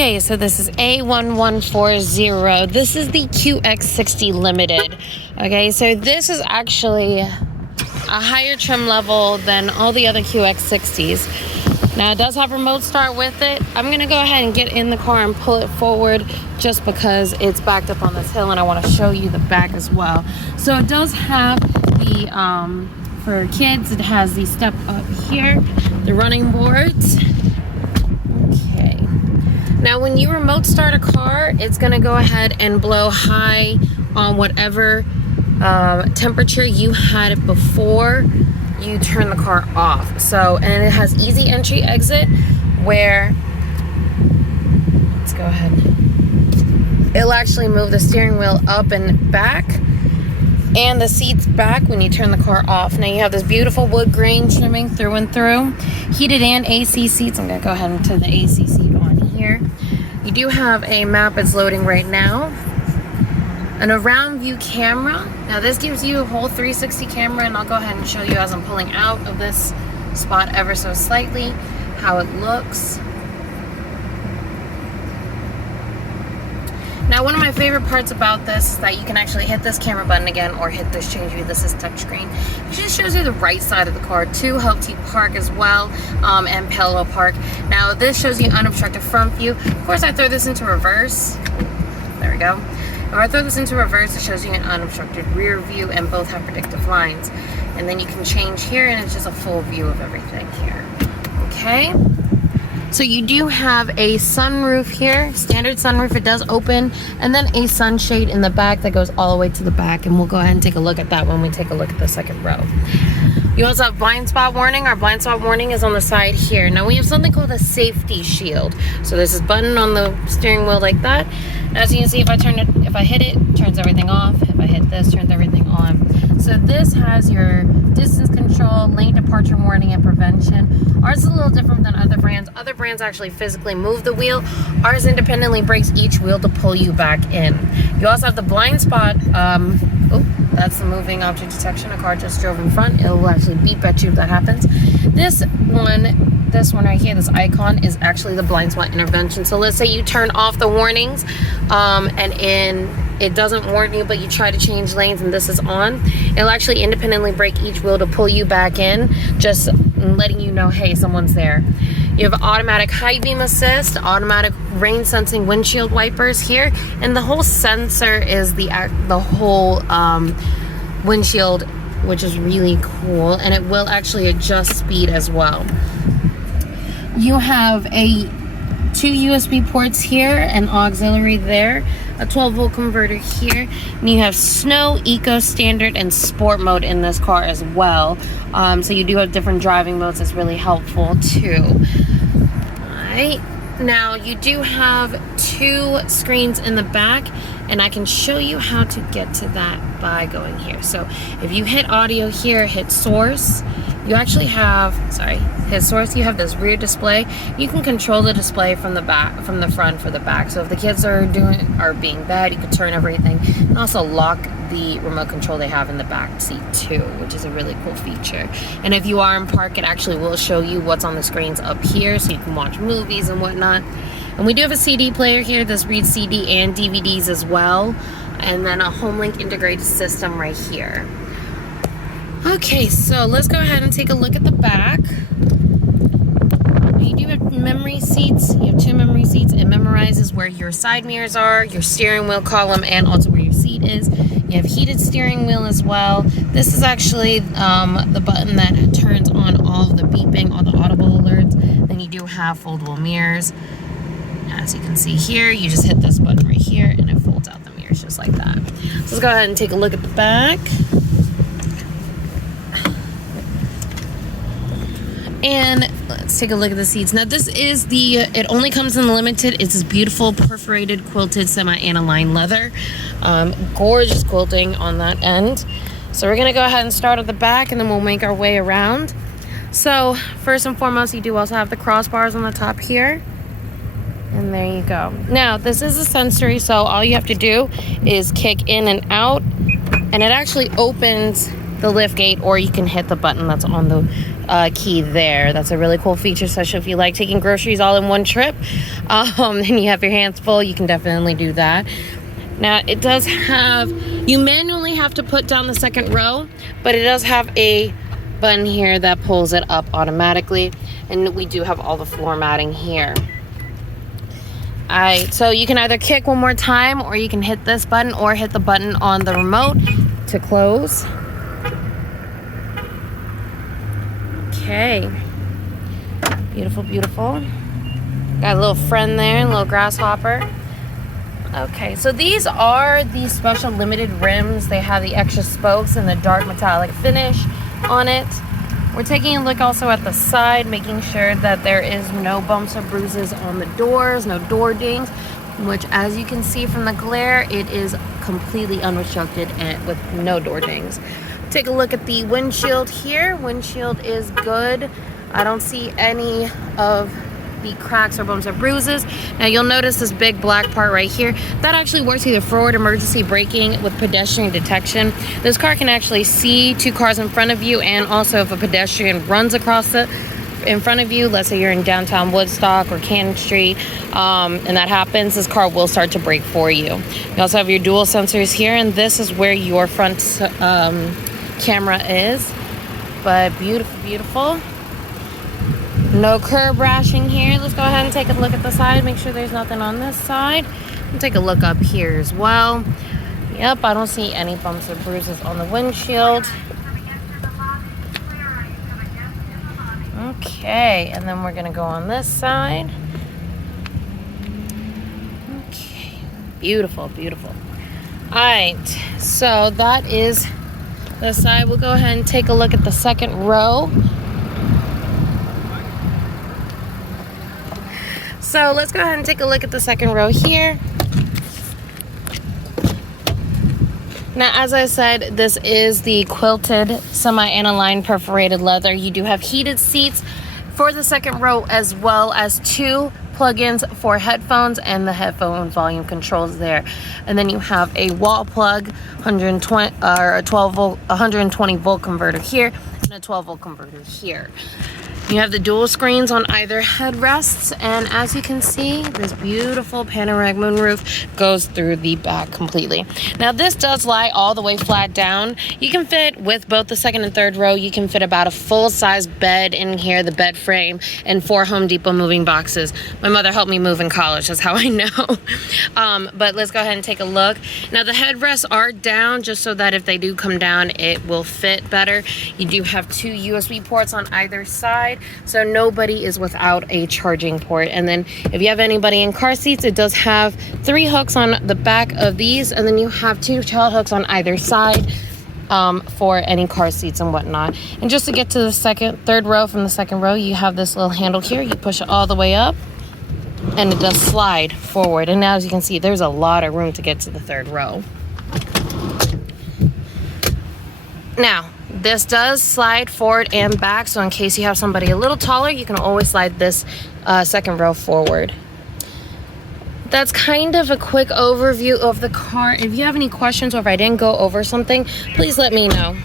Okay, so this is A1140. This is the QX60 Limited. Okay, so this is actually a higher trim level than all the other QX60s. Now, it does have remote start with it. I'm going to go ahead and get in the car and pull it forward just because it's backed up on this hill and I want to show you the back as well. So it does have the, for kids, it has the step up here, the running boards. Okay. Now, when you remote start a car, it's going to go ahead and blow high on whatever temperature you had it before you turn the car off. So, and it has easy entry exit where, let's go ahead. It'll actually move the steering wheel up and back and the seats back when you turn the car off. Now you have this beautiful wood grain trimming through and through. Heated and AC seats. I'm going to go ahead and turn the AC seat on here. You do have a map that's loading right now. An around view camera. Now this gives you a whole 360 camera, and I'll go ahead and show you as I'm pulling out of this spot ever so slightly how it looks. Now, one of my favorite parts about this is that you can actually hit this camera button again or hit this change view. This is touchscreen. It just shows you the right side of the car too, helps you park as well, and parallel park. Now, this shows you unobstructed front view. Of course, I throw this into reverse. There we go. If I throw this into reverse, it shows you an unobstructed rear view, and both have predictive lines. And then you can change here, and it's just a full view of everything here. Okay. So you do have a sunroof here, standard sunroof. It does open, and then a sunshade in the back that goes all the way to the back, and we'll go ahead and take a look at that when we take a look at the second row. You also have blind spot warning. Our blind spot warning is on the side here. Now we have something called a safety shield. So there's this button on the steering wheel like that. As you can see, if I hit it, turns everything off. If I hit this, turns everything on. So this has your distance control, lane departure warning, and prevention. Ours is a little different than other brands. Other brands actually physically move the wheel. Ours independently brakes each wheel to pull you back in. You also have the blind spot. Oh, that's the moving object detection. A car just drove in front. It will actually beep at you if that happens. This one right here, this icon, is actually the blind spot intervention. So let's say you turn off the warnings and it doesn't warn you, but you try to change lanes and this is on. It'll actually independently brake each wheel to pull you back in, just letting you know, hey, someone's there. You have automatic high beam assist, automatic rain sensing windshield wipers here, and the whole sensor is the whole windshield, which is really cool, and it will actually adjust speed as well. You have two USB ports here, an auxiliary there, a 12-volt converter here, and you have Snow, Eco, Standard, and Sport mode in this car as well. So you do have different driving modes. That's really helpful too. Alright, now you do have two screens in the back, and I can show you how to get to that by going here. So if you hit audio here, hit source, you actually have, hit source, you have this rear display. You can control the display from the back, from the front for the back. So if the kids are being bad, you can turn everything, and also lock the remote control they have in the back seat too, which is a really cool feature. And if you are in park, it actually will show you what's on the screens up here, so you can watch movies and whatnot. And we do have a CD player here. This reads CD and DVDs as well. And then a HomeLink integrated system right here. Okay, so let's go ahead and take a look at the back. You do have memory seats. You have two memory seats. It memorizes where your side mirrors are, your steering wheel column, and also where your seat is. You have heated steering wheel as well. This is actually the button that turns on all of the beeping, all the audible alerts. Then you do have foldable mirrors. As you can see here, you just hit this button right here and it folds out the mirrors just like that. So let's go ahead and take a look at the back. And let's take a look at the seats. Now this is it only comes in the Limited. It's this beautiful perforated quilted semi-aniline leather. Gorgeous quilting on that end. So we're gonna go ahead and start at the back, and then we'll make our way around. So first and foremost, you do also have the crossbars on the top here. And there you go. Now, this is a sensory, so all you have to do is kick in and out, and it actually opens the lift gate, or you can hit the button that's on the key there. That's a really cool feature, especially if you like taking groceries all in one trip and you have your hands full. You can definitely do that. Now it does have, you manually have to put down the second row, but it does have a button here that pulls it up automatically, and we do have all the floor matting here. Alright, so you can either kick one more time, or you can hit this button or hit the button on the remote to close. Okay. Beautiful, beautiful. Got a little friend there, a little grasshopper. Okay, so these are the special limited rims. They have the extra spokes and the dark metallic finish on it. We're taking a look also at the side, making sure that there is no bumps or bruises on the doors, no door dings, which as you can see from the glare, it is completely unobstructed and with no door dings. Take a look at the windshield here. Windshield is good. I don't see any of the cracks or bumps or bruises. Now you'll notice this big black part right here. That actually works either forward emergency braking with pedestrian detection. This car can actually see two cars in front of you, and also if a pedestrian runs across it in front of you, let's say you're in downtown Woodstock or Cannon Street, and that happens, this car will start to brake for you. You also have your dual sensors here, and this is where your front camera is. But beautiful, beautiful. No curb rashing here. Let's go ahead and take a look at the side. Make sure there's nothing on this side. And take a look up here as well. Yep, I don't see any bumps or bruises on the windshield. Okay, and then we're gonna go on this side. Okay, beautiful, beautiful. All right, so that is the side. We'll go ahead and take a look at the second row. So let's go ahead and take a look at the second row here. Now, as I said, this is the quilted semi-aniline perforated leather. You do have heated seats for the second row, as well as two plug-ins for headphones and the headphone volume controls there. And then you have a wall plug, 120 or a 12 volt, 120 volt converter here, and a 12 volt converter here. You have the dual screens on either headrests, and as you can see, this beautiful panoramic moonroof goes through the back completely. Now this does lie all the way flat down. You can fit, with both the second and third row, you can fit about a full-size bed in here, the bed frame, and 4 Home Depot moving boxes. My mother helped me move in college, that's how I know. But let's go ahead and take a look. Now the headrests are down just so that if they do come down, it will fit better. You do have 2 USB ports on either side, so nobody is without a charging port. And then if you have anybody in car seats, it does have 3 hooks on the back of these, and then you have 2 child hooks on either side for any car seats and whatnot. And just to get to the third row from the second row, you have this little handle here. You push it all the way up, and it does slide forward. And now, as you can see, there's a lot of room to get to the third row. Now, this does slide forward and back, so in case you have somebody a little taller, you can always slide this second row forward. That's kind of a quick overview of the car. If you have any questions or if I didn't go over something, please let me know.